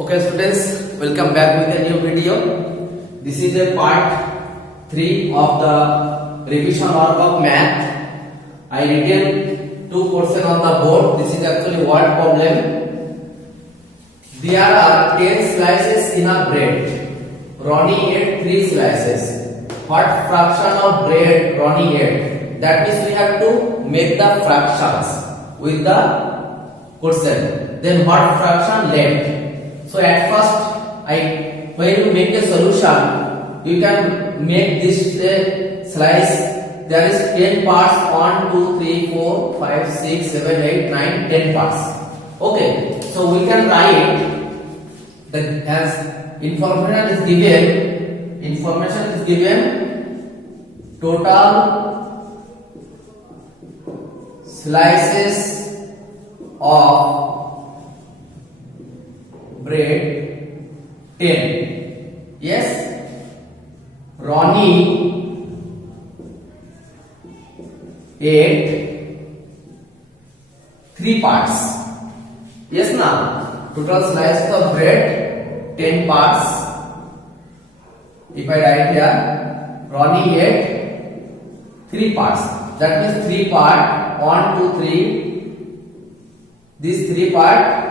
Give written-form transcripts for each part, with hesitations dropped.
Okay students, welcome back with a new video. This is a part 3 of the revision work of math. I written two questions on the board. This is actually word problem. There are 10 slices in a bread. Ronnie ate 3 slices. What fraction of bread Ronnie ate? That means we have to make the fractions with the question. Then what fraction left? So at first, when you make a solution, you can make this slice. There is 10 parts. 1, 2, 3, 4, 5, 6, 7, 8, 9, 10 parts. Okay. So we can write that as information is given. Total slices of bread 10. Yes, Ronnie ate 3 parts. Yes, now total slice of bread 10 parts. If I write here, Ronnie ate 3 parts. That means 3 part. 1, 2, 3. These 3 part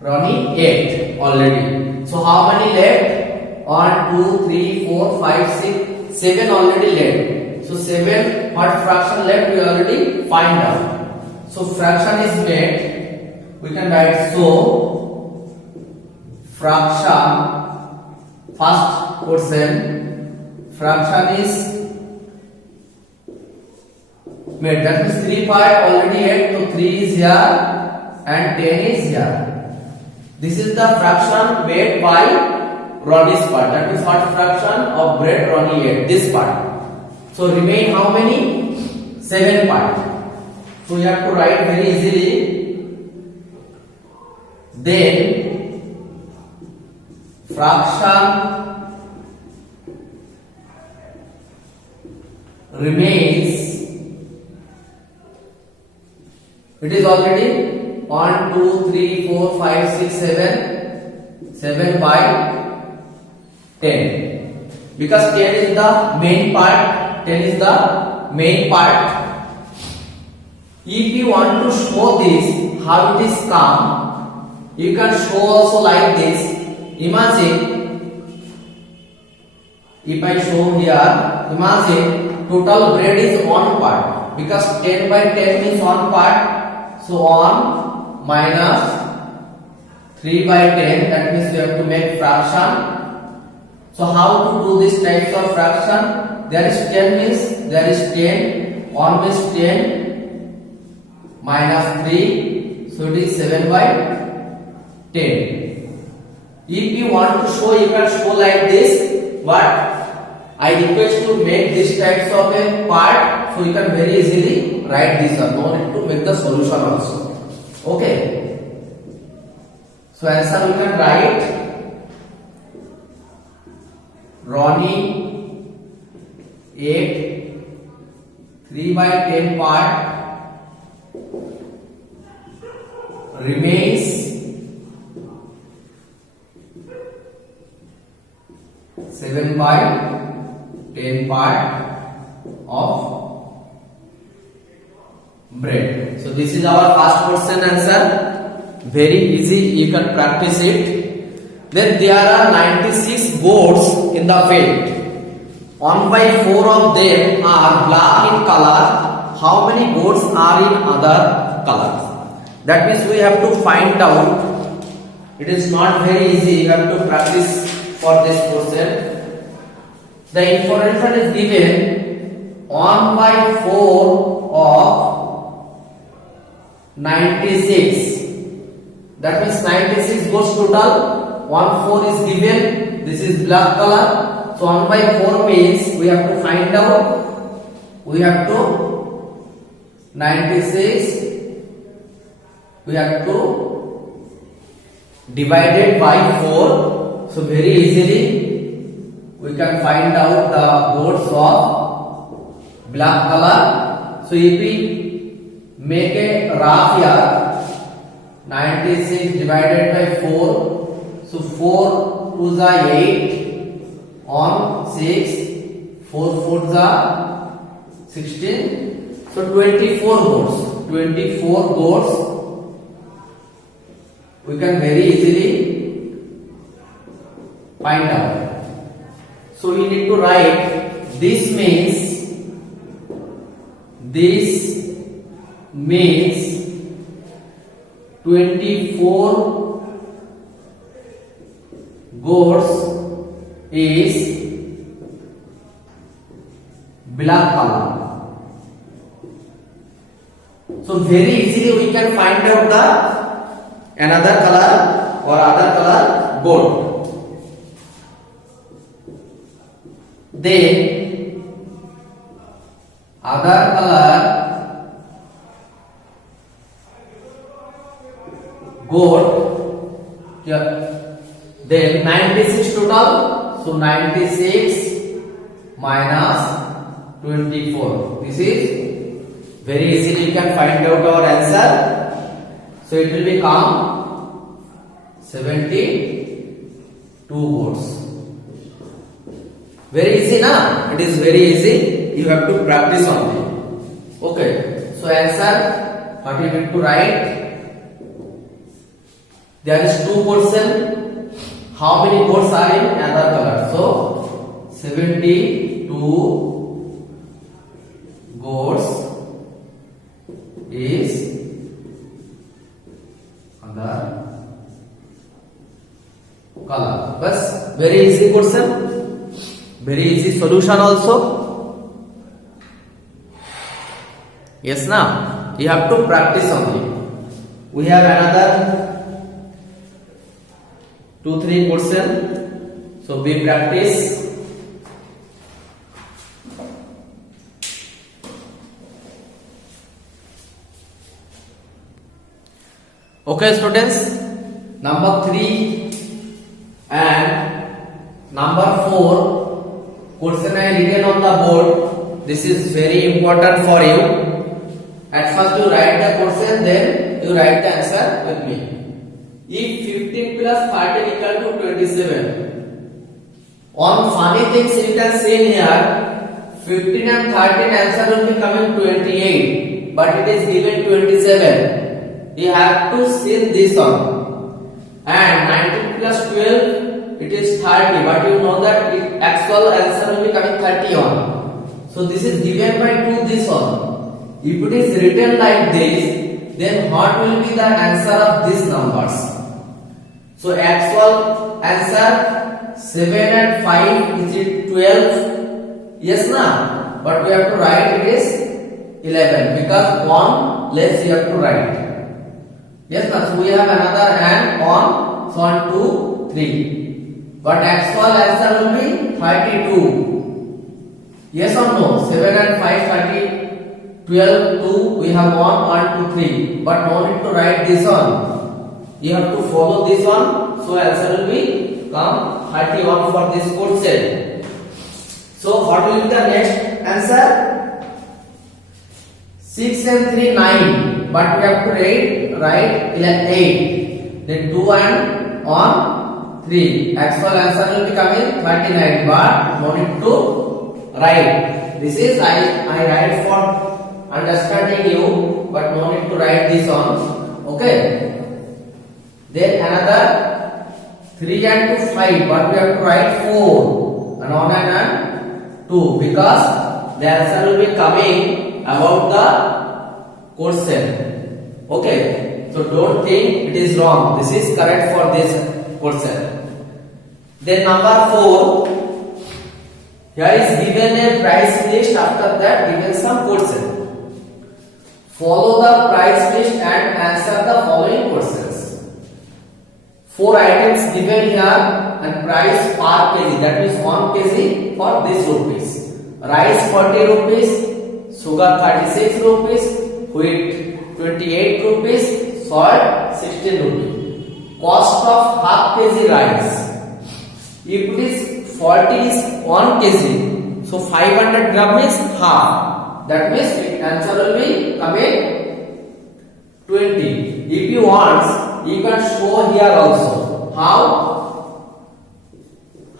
Ronnie ate already. So how many left? 1, 2, 3, 4, 5, 6, 7 already left. So 7, what fraction left we already find out. So fraction is made. We can write so fraction. First question, fraction is made. That means 3 part already ate. So 3 is here and 10 is here. This is the fraction made by Ronnie's part. That is what fraction of bread Ronnie ate. This part. So remain how many? 7 part. So you have to write very easily. Then fraction remains. It is already 1, 2, 3, 4, 5, 6, 7. 7 by 10. Because 10 is the main part. 10 is the main part. If you want to show this, how it is come, you can show also like this. Imagine, if I show here, imagine total bread is 1 part. Because 10 by 10 is 1 part. So 1 minus 3 by 10, that means we have to make fraction. So how to do this types of fraction? There is 10 means there is 10, 1 means 10 minus 3, so it is 7 by 10. If you want to show, you can show like this, but I request to make this types of a part, so you can very easily write this one. No need to make the solution also. Okay. So answer we can write Ronnie ate 3 by 10 part remains 7 by 10 part of bread. So this is our first question answer. Very easy, you can practice it. Then there are 96 goats in the field. 1 by 4 of them are black in color. How many goats are in other colors? That means we have to find out. It is not very easy, you have to practice for this question. The information is given 1 by 4 of 96. That means 96 goes total. 1 4 is given. This is black color. So 1 by 4 means we have to find out. We have to 96. We have to divide it by 4. So very easily we can find out the goats of black color. So if we make a graph here, 96 divided by 4, So 4 2s are 8 on 6, 4 4s are 16. So 24 boards. 24 boards we can very easily find out. So we need to write this means 24 goats is black color. So very easily we can find out the another color or other color goat. Then other color goat. Then 96 total. So 96 minus 24. This is very easily you can find out our answer. So it will become 72 goats. Very easy, na? It is very easy. You have to practice on it. Okay. So answer, what you need to write? There is 2 portion. How many goats are in another color? So 72 goats is other color. Bas, very easy question. Very easy solution also. Yes, now you have to practice only. We have another 2-3 question. So we practice. Okay, students. Number 3 and number 4. Question I written on the board. This is very important for you. At first you write the question, then you write the answer with me. If 15 plus 13 equal to 27, on funny things you can say here, 15 and 13 answer will be coming 28, but it is given 27. You have to see this one. And 19 plus 12. It is 30, but you know that actual answer will be coming 31. So this is given by 2 this one. If it is written like this, then what will be the answer of these numbers? So actual answer 7 and 5 is it 12? Yes, na? But we have to write it is 11 because 1 less you have to write. Yes, na? So we have another and on, so 1, 2, 3. But actual answer will be 32. Yes or no? 7 and 5, 30, 12, 2. We have 1, 2, 3. But no need to write this one. You have to follow this one. So answer will be come 31 for this question. So what will be the next answer? 6 and 3, 9. But we have to write 8. Then 2 and on 3. Actual answer will be coming 39, but no need to write. This is I write for understanding you, but no need to write this on. Okay. Then another 3 and 2, 5, but we have to write 4 and on and 2 because the answer will be coming about the question. Okay. So don't think it is wrong. This is correct for this question. Then number 4, here is given a price list, after that given some question. Follow the price list and answer the following questions. 4 items given here and price per kg, that means 1 kg for this rupees. Rice 40 rupees, sugar 36 rupees, wheat 28 rupees, salt 16 rupees. Cost of half kg rice. If it is 40 is 1 kg, so 500 gram is half. That means the answer will be coming 20. If you want, you can show here also. How?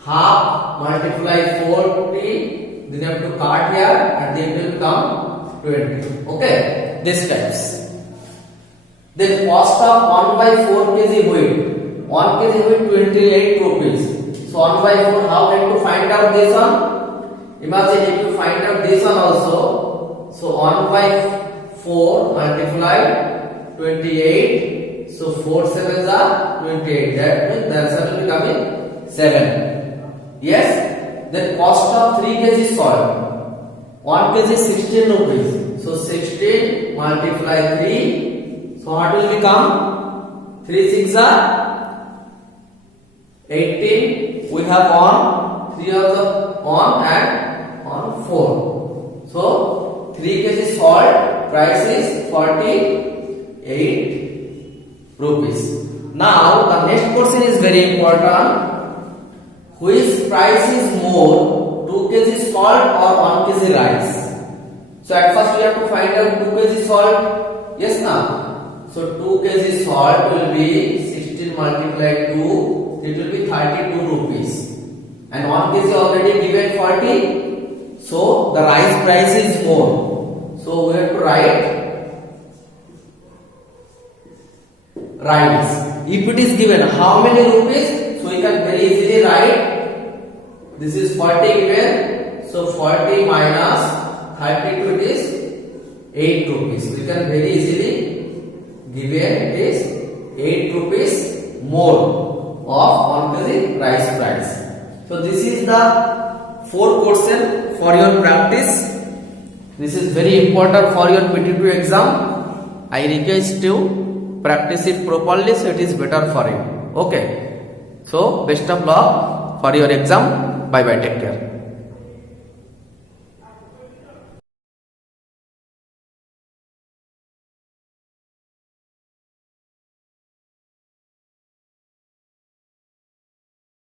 half multiply 40, then you have to cut here and then it will become 20. Okay, this types. Then cost of 1 by 4 kg wheat. 1 kg wheat 28 rupees. So 1 by 4, how we have to find out this one? Imagine if you find out this one also. So 1 by 4 multiply 28. So 4 sevens are 28. That means the answer will become 7. Yes. Then cost of 3 kg salt. 1 kg 16 rupees. So 16 multiply 3. So what will become? 3 6 are 18. We have on 3 of the on and on 4. So 3 kg salt price is 48 rupees. Now the next question is very important. Which price is more, 2 kg salt or 1 kg rice? So at first we have to find out 2 kg salt. Yes, now. So 2 kg salt will be 16 multiplied 2. It will be 32 rupees. And 1 kg already given 40. So the rice price is more. So we have to write rice. If it is given how many rupees, so we can very easily write this is 40 given, so 40 minus 32 it is 8 rupees. We can very easily given is 8 rupees more of 1 kg rice price. So this is the 4 question for your practice. This is very important for your PT2 exam. I request you practice it properly so it is better for you. Okay. So best of luck for your exam. Bye bye. Take care.